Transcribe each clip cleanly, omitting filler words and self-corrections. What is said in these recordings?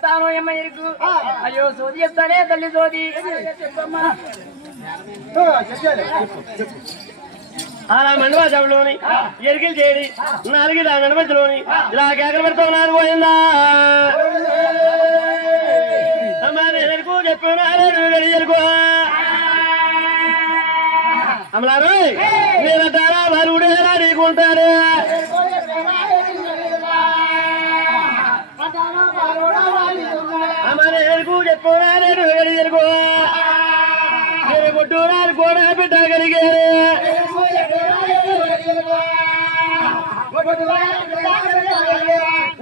చెప్తాను అమ్మ ఇరుకు అయ్యో సోది చెప్తానే తల్లి సోది అలా మండప సభలోని ఎరికలు చేయడి నాలుగు ఇలా గణపతిలోని ఇలా కేకలు పెడతావు నాది పోయిందా అమ్మా నేను చెప్పు అమలారు నేను తారా బరువుడేలా నీకుంటాడు అమ్మ నేను చెప్పు నేను ఎరుకో నేను కొట్టురాలు కూడా పెట్టగలిగారు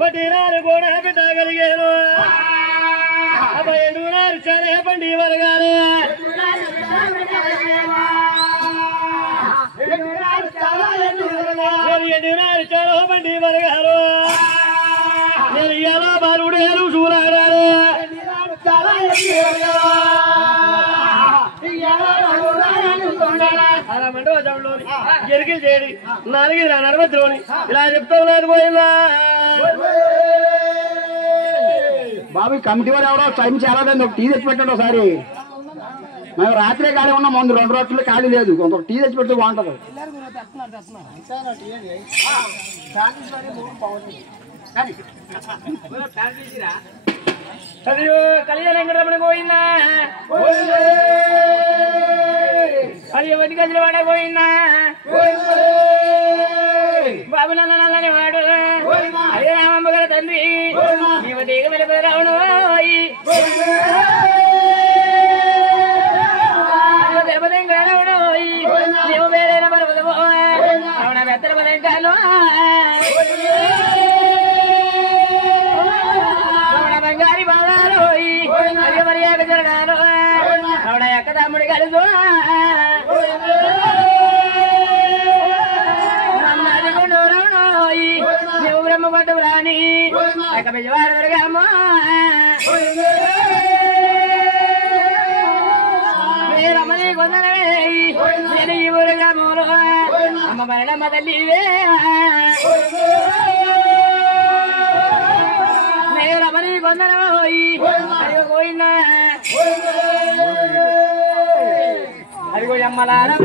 వడ్డీరాలు కూడా పెట్టగలిగారు అబ్బా ఎండురాలు సరే పండి వరగాలి ఎండురాలు చాలా పండి వరగారు నేను ఎలా బాలుడేరు చూరాడారు అలా మండవ సభలోని ఎరికలు చేయడి నాలుగు నడవద్దులోని ఇలా చెప్తా ఉన్నారు పోయిందా బాబు కమిటీ వారు ఎవరో టైం చాలా ఒక టీ తెచ్చి పెట్టండి ఒకసారి మేము రాత్రే ఖాళీ ఉన్నాం ముందు 2 రోజులు ఖాళీ లేదు కొంత టీ తెచ్చి పెడితే బాగుంటది అయ్యో కళ్యాణ వెంకటరమణ పోయిందా అయ్యో వడ్డీ గదిలో వాడ పోయిందా బాబు నల్లని వాడు అయ్యో రామమ్మ గారి తండ్రి నీ వడ్డీగ వెళ్ళిపోయి రావణ నీవు వేరైన బరువులు రావణ బెత్తర బలంకాలు బంగారి బాధాలు అయ్య మర్యాద జరగాలు ఆవిడ యొక్క తమ్ముడు కలుసు నన్నదిగుండు రావణోయి నువ్వు బ్రహ్మ పట్టు రాని యొక్క బిజవాడ దొరకమ్మా మీరమ్మని కొందరవేయి నేను ఈ ఊరుగా మూలు అమ్మ మరణమ్మ తల్లివే రమణి కొందర అయ్యో పోయిందా అదిగో అమ్మలారా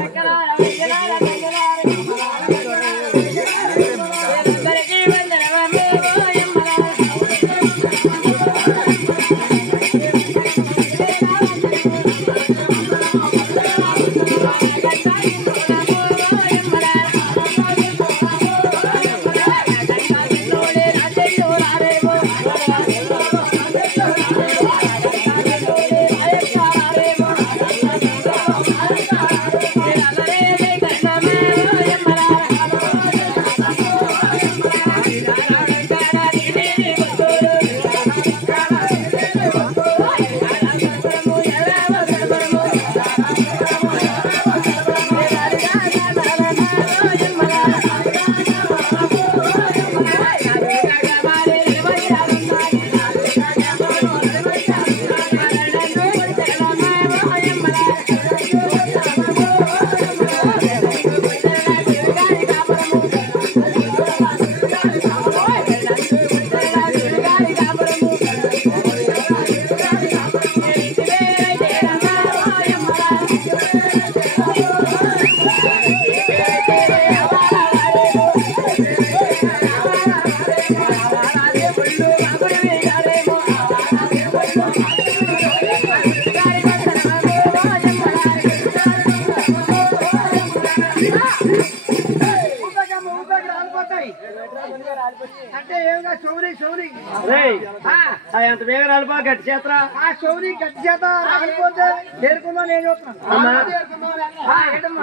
అంత వేగ రాలిపో గట్టి చేతరా చౌరీ గట్టి చేత రాలిపోతే చేరుకుందా నేను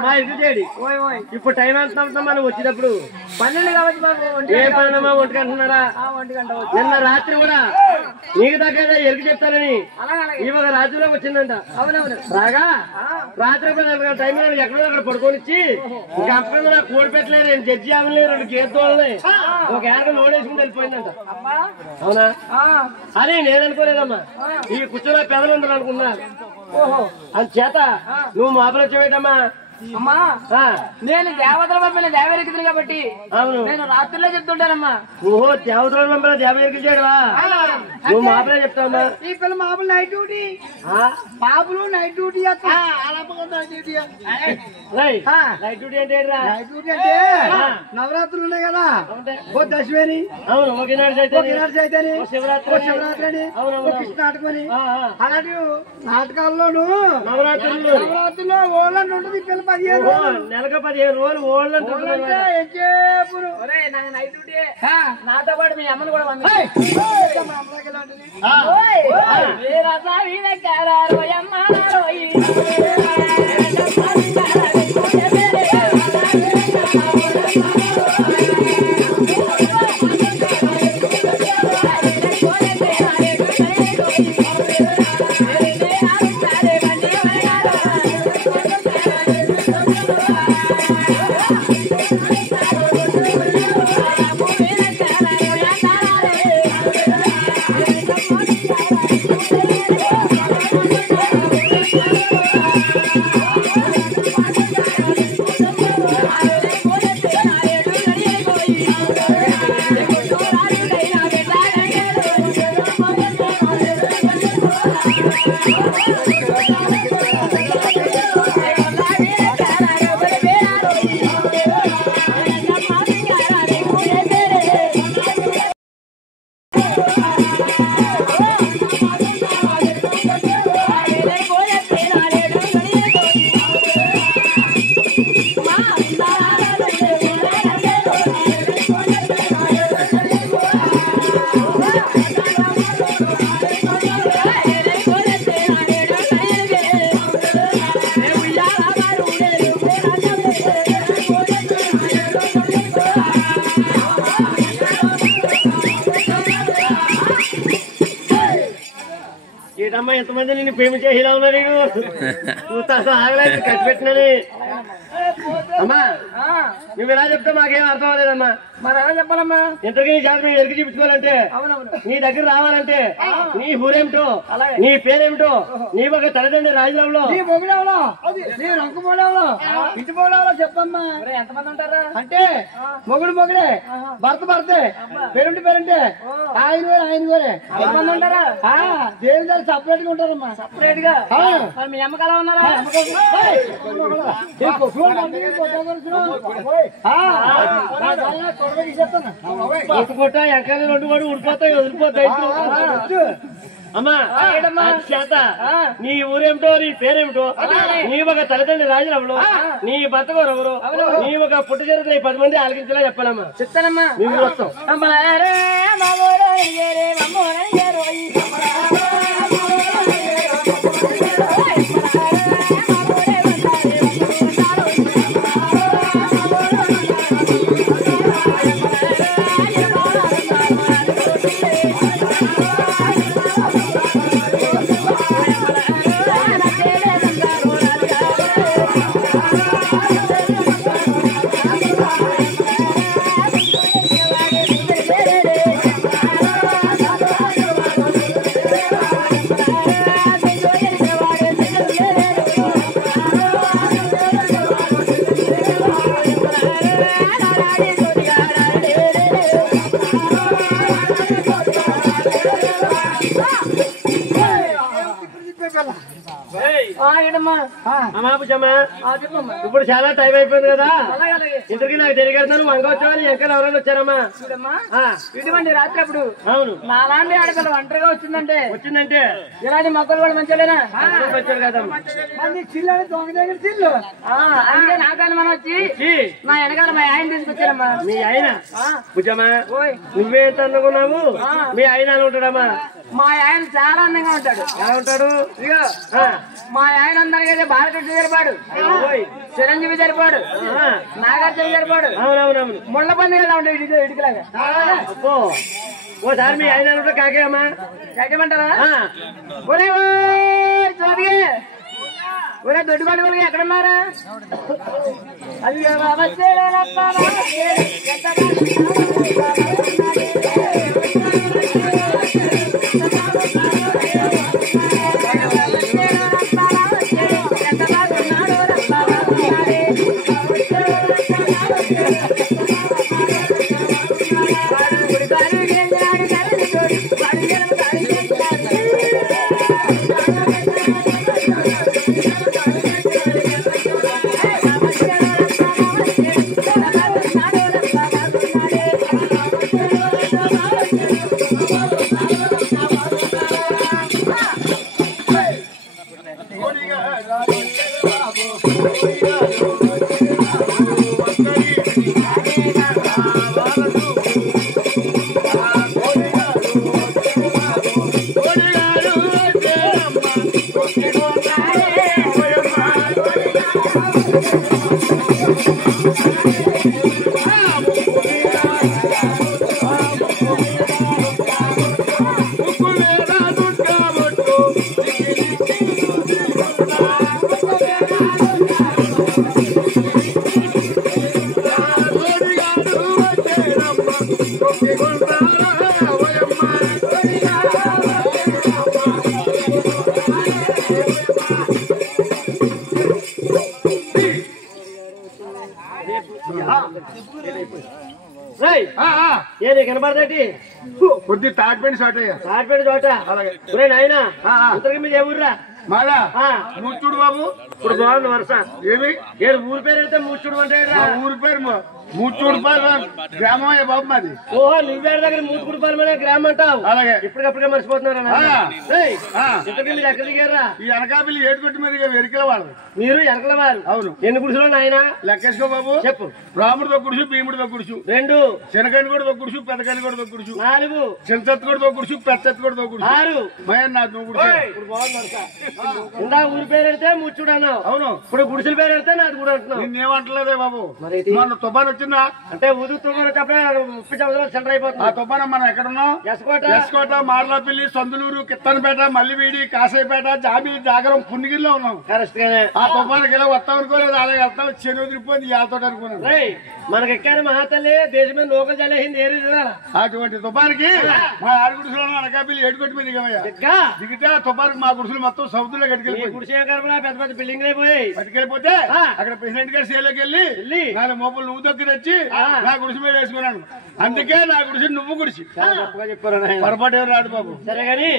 మా ఇది చేడి ఇప్పుడు టైం ఎంత మనం వచ్చేటప్పుడు 12 కావచ్చు బాబు ఏ 12 ఒంటి గంటన్నారా నిన్న రాత్రి కూడా నీకు దగ్గర ఎరుకు చెప్తానని ఇవాళ రాత్రిలో వచ్చిందంట అవునవును రాగా రాత్రి టైంలో ఎక్కడో అక్కడ పడుకోనిచ్చి ఇంకా అప్పుడు నాకు కోడి పెట్టలేదు నేను జడ్జి ఆమె 2 గేదె ఒక ఏడగా లోడేసుకుని వెళ్ళిపోయిందంట అవునా అని నేననుకోలేదమ్మా ఈ కూర్చోలో పెదలు ఉందని అనుకున్నా ఓహో అని చేత నువ్వు మాపలు వచ్చేవేటమ్మా అమ్మా నేను దేవతల పంపిన దేవరికితులు కాబట్టి అవును నేను రాత్రిలో చెప్తుంటానమ్మా ఓహో దేవతల పంపిన దేవరికలు చేయడవా నువ్వు మాపలే చెప్తావమ్మా. ఈ పిల్ల మామూలు నైట్ డ్యూటీ బాబులు నైట్ డ్యూటీ చేస్తా నైట్ డ్యూటీ నైట్ డ్యూటీ అంటే నైట్ డ్యూటీ అంటే నవరాత్రులు ఉన్నాయి కదా ఓ దశమిని అవును, ఒకనాడు చైతన్య శివరాత్రి అని కృష్ణ నాటకం అని అలాంటి నాటకాల్లోను నవరాత్రులు నవరాత్రుల్లో ఓళ్ళని ఉంటుంది ఈ పిల్ల 15 నెలకు 15 రోజులు ఓళ్ళు అంటున్నారు. నైట్ డ్యూటీ నాతో పాటు మీ అమ్మను కూడా ఏంటమ్మా ఎంతమంది నిన్ను ప్రేమించే ఇలా ఉన్నా నీకు నువ్వు అసలు ఆగలేదు కట్టి పెట్టినని. అమ్మా నువ్వు ఇలా చెప్తే మాకేం అర్థం అవ్వలేదమ్మా. మరి ఎలా చెప్పాలమ్మా? ఇంతకీ నీ జాతర మేము ఎరికి చూపించుకోవాలంటే నీ దగ్గర రావాలంటే నీ ఊరేమిటో నీ పేరేమిటో నీ ఒక తల్లిదండ్రులు రాజీనామాలో నీ మొగుడెవలో నీ రంకు మొగుడెవలో ఇంటి మొగుడెవలో చెప్పమ్మా. ఎంతమంది ఉంటారా? అంటే మొగుడే భర్తే పేరుంటే ఆయన వేరే ఎంతమంది ఉంటారా? దేవుని దగ్గర సపరేట్ గా ఉంటారమ్మా. సపరేట్ గా మీ అమ్మకి ఎలా ఉన్నారా? కొట్టుకుంట ఎక్కడ రెండు వాడు ఉడిపోతాయి వదిలిపోతాయి. అమ్మా చేత నీ ఊరేమిటో నీ పేరేమిటో నీ ఒక తల్లిదండ్రి రాజీనామాలో నీ భర్త ఎవరు నీ ఒక పుట్టు చరిత్ర 10 మంది ఆలకించేలా చెప్పాలమ్మా. చెప్తానమ్మా. మేము వస్తాం. ఇప్పుడు చాలా టైం అయిపోయింది కదా, ఇంతకీ నాకు తెలియగలుగుతాను వంగొచ్చావని ఎక్కడ ఎవరైనా వచ్చారమ్మా? ఇటువంటి రాత్రి అప్పుడు అవును నాలాంటి ఆడపిల్ల ఒంటరిగా వచ్చిందంటే ఇలాంటి మొక్కలు కూడా మంచిగా వచ్చారు కదమ్మా. అందుకే నాకాని మనం వచ్చి నా వెనకాల మా ఆయన తీసుకొచ్చారమ్మా. మీ ఆయన బుజ్జమ్మా నువ్వేంత అనుకున్నావు? మీ ఆయన అని ఉంటాడమ్మా? మా ఆయన చాలా అందంగా ఉంటాడు. ఎలా ఉంటాడు? ఇగో మా ఆయన అందరికైతే బాలకృష్ణ సరిపాడు, చిరంజీవి సరిపాడు, నాగార్జున సరిపాడు, అవునవునవును ముళ్ళ పందిగా ఉంటాయి ఇటుకలాగా. ఓసారి మీ ఆయన ఉంటే కాకేమ్మా కాకేమంటారా? ఒరే చోదిగే ఒరే దొడ్డిపాటి వాళ్ళకి ఎక్కడున్నారా? అది ఏది కనబడదేటి కొద్ది తాటిపెండి షాట్ అయ్యా తాటిపేట చోట ఒరే నాయనా అంతరికి మీద ఏ ఊర్రా మాదా ముచ్చుడు బాబు ఇప్పుడు బాగుంది వరుస ఏమి ఏడు ఊరి పేరు అయితే ముచ్చుడు అంటే ఊరి పేరు ముచ్చుడు గ్రామం బాబు మాది ఓహో నువ్వేరు దగ్గర మూతుకుడిపాలమనే గ్రామం అంటావు అలాగే ఇప్పటికప్పుడే మర్చిపోతున్నారా ఇంతకీ మీరు ఎక్కడ దిగారా ఈ అనకాపల్లి ఏడుకొట్టి మీద వెరికల వాళ్ళు మీరు ఎనకల వారు అవును ఎన్ని గుడిసెలో నాయన లెక్కేసుకో బాబు చెప్పు రాముడు దొక్కుడుసు భీముడు దొక్కుడుసు 2 శనగని కూడా దొక్కుడుసు పెద్దకని కూడా దొక్కుడుసు 4 చింతత్తు కూడా దొక్కుడుసు పెద్దత్తు కూడా దొక్కుడుసు 6 మయన్ నా నువ్వు ఇప్పుడు బాగుంది వరుస ఇందా ఊరి పేరు పెడితే ముచ్చుడు అన్నావు అవును ఇప్పుడు గుడిసెల పేరు పెడితే నాది కూడా అంటున్నావు నిన్నేమంటలేదే బాబు మరి మన తుఫాన్ వచ్చిందా అంటే ఉదుతున్నప్పుడు 30 సంవత్సరాలు సెంటర్ ఆ అయిపోతుంది తుఫాన్ మనం ఎక్కడున్నాం ఎస్కోట ఎస్కోట మార్లాపల్లి సందులూరు కిత్తనపేట మల్లివీడి కాసాయిపేట జాబి జాగరం పుణ్యగిరిలో ఉన్నాం కరెక్ట్ గానే ఆ తుఫానికి ఇలా వస్తాం అనుకోలేదు అలాగే వస్తాం చెరువు తిరిగిపోయింది ఏళ్ళతో అనుకున్నాను మనకి ఎక్కారు మహాతల్లి దేశం మీద లోకల్ జలేసింది ఏరి అటువంటి తుఫానికి మా ఆరు గుడిసెలో అనకాపల్లి ఏడుకొట్టి మీద దిగమయ్యా దిగితే ఆ తుఫానికి మా గుడిసెలు మొత్తం సముద్రంలో కట్టుకెళ్ళిపోయి గుడిసే పెద్ద పెద్ద బిల్డింగ్ అయిపోయాయి పట్టుకెళ్ళిపోతే అక్కడ ప్రెసిడెంట్ గారి సేలోకి వెళ్ళి 4 మోపులు నువ్వు దొక్కి తెచ్చి నా గుడిసి మీద వేసుకున్నాను అందుకే నా గుడిసి నువ్వు గుడిసి చెప్పారు పొరపాటు ఎవరు రాదు బాబు సరే గాని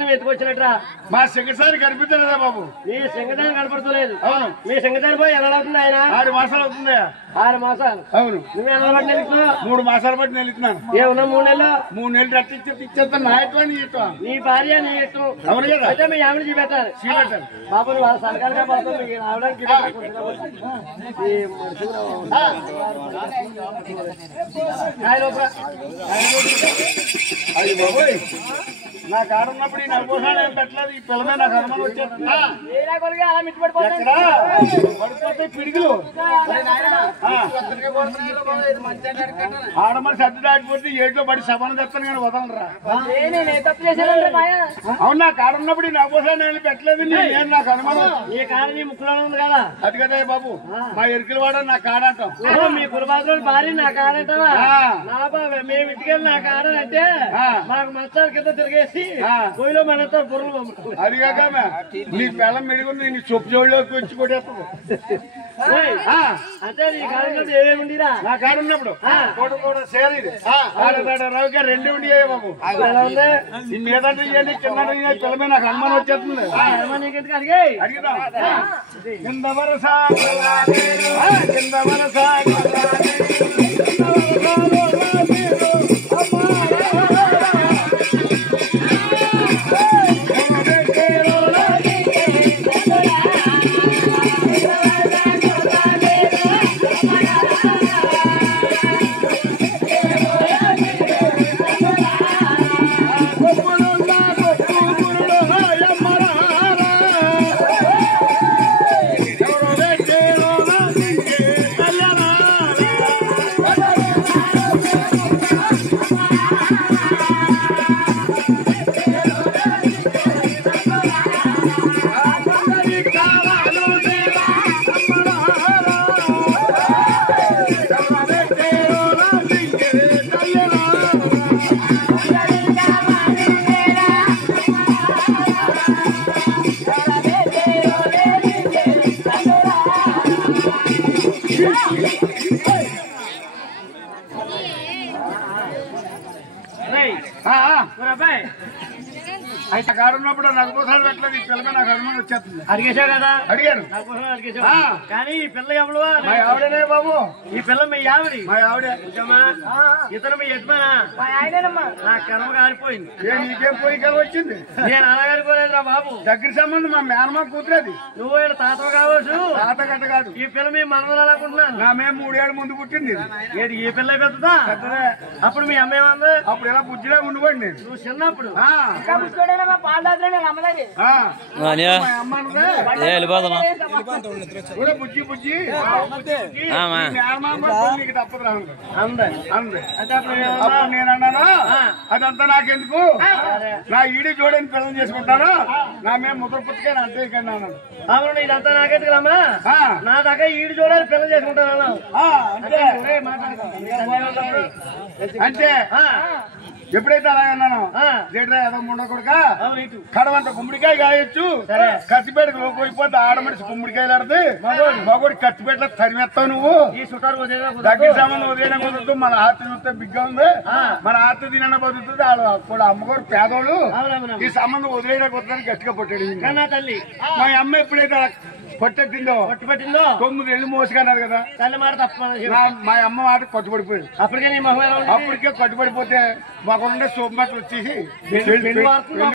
నువ్వు ఎత్తుకొచ్చినట్రా మా సింగసారి కనిపించలేదా బాబు నీ సింగదాన్ని కనపడతలేదు అవును మీ సింగదాని పోయి ఎలా అవుతుంది ఆయన 6 మాసాలు అవుతుందా 6 మాసాలు అవును నువ్వు ఎలా బట్టి నెలుతున్నావు 3 మాసాలు బట్టి నెలుతున్నాను ఏమన్నా 3 నెలలు 3 నెలలు రట్టిచ్చేస్తాను నా ఇష్టం నీ ఇష్టం నీ భార్య నీ ఇష్టం అవును కదా అయితే మీ ఆవిడ చూపెట్టాలి చీపెట్టాను బాబు వాళ్ళ సరకారుగా పోతుంది మీకు రావడానికి అది బాబోయ్ నా కాడ ఉన్నప్పుడు ఈ నవ్వుకోసాడు ఏం పెట్టలేదు ఈ పిల్లమే నాకు అనుమానం వచ్చేస్తుందా ఎక్కడా పడిపోతాయి పిడిగులు ఆడమని సర్ది దాటిపోతే ఏట్లో పడి సమానం తెస్తాను కానీ వదలరా అవును నా కాడ ఉన్నప్పుడు ఈ నవ్వుకోసాడు నేను పెట్టలేదు నేను నాకు అనుమానం ఈ కాడ నీ ముక్కులో ఉంది కదా అది కదా బాబు మా ఎరికల వాడ నా కాడ అంటాం మీ కులబాదులు భార్య నా కాడంటావా నా బాబా మేము ఇంటికెళ్ళి నా కాడంటే మాకు మంచాల కింద తిరిగేసి పొయ్యిలో మనంతా బుర్రలు పంపుతాం అదిగాక నీ పిల్లం మెడుగుంది నీ చొప్పు జోళ్ళలోకి వచ్చి కొట్టేస్తావు అంటే నీ కాలంలో ఏమేమి ఉండిరా నా కాడ ఉన్నప్పుడు కూడా సేర్ ఇది రవిగా 2 ఉండి బాబు ఎలా ఉంది ఏదంటే ఇవన్నీ కింద పిల్లమే నాకు అనుమానం వచ్చేస్తుంది నీకెందుకు అడిగాయి అడిగిదా కింద వరస కింద వరస అయితే కాడు ఉన్నప్పుడు నాకు కోసాలు పెట్టలేదు ఈ పిల్లమే నాకు అనుమానం వచ్చేస్తుంది అడిగేశావు కదా అడిగాను నా కోసం అడిగేశావు కానీ ఈ పిల్ల ఎవరు మా ఆవిడనే బాబు ఈ పిల్ల మీ ఆవిడి మా ఆవిడే ఇతను మీ యజమానా ఆయనమ్మా నా కర్మ కాలిపోయింది నీకేం పోయి వచ్చింది నేను అనగారిపోలేదురా బాబు దగ్గర సంబంధం మా మేనమా కూతురేది నువ్వు తాత కావచ్చు తాత గట్ట కాదు ఈ పిల్ల మీ మనవలు అనుకుంటున్నాను నా మేము 3 ఏళ్ళ ముందు పుట్టింది ఏడు ఈ పిల్ల పెద్దదా అప్పుడు మీ అమ్మ ఏమంది అప్పుడు ఎలా బుజ్జిలా ఉండిపోయింది నేను నువ్వు చిన్నప్పుడు వెళ్ళిపోతున్నా బుజ్జి బుజ్జి నీకు తప్పదు రా అంది అప్పుడు నేను అన్నాను అదంతా నాకెందుకు నా ఈడి జోడని పిల్లలు చేసుకుంటాను నా మేము ముద్ర పుట్టుకే అంతే కానీ అన్నాను. అవును ఇదంతా నాకెందుకులమ్మా నా దాకా ఈడు చూడాలి పిల్లలు చేసుకుంటాను అంటే ఎప్పుడైతే అలా అన్నాను జడ్రా ఏదో ఉండకూడక కడవంత గుమ్మడికాయ కాయొచ్చు కత్తిపేటకు లోకపోయిపోతే ఆడమనిషి గుమ్మడికాయలు ఆడితే మగోడి కత్తిపేటలో తరిమేస్తావు నువ్వు ఈ చుట్టారు దగ్గర సంబంధం ఉదయం కుదురుతూ మన ఆర్తి చూస్తే బిగ్గా ఉంది మన ఆర్తి తినన్న బతుకుతుంది వాళ్ళు అమ్మగారు పేదోళ్ళు ఈ సంబంధం వదిలేయడా కుదరని గట్టిగా పొట్టాడు నా తల్లి మా అమ్మ ఎప్పుడైతే పట్టెట్టిందో 9 ఏళ్ళు మోసుకున్నారు కదా తల్లి మాట తప్ప మా అమ్మ మాట కట్టుబడిపోయింది. అప్పటికే నీ మొహం అప్పటికే కట్టుబడిపోతే మాకు సోపు బట్టలు వచ్చేసి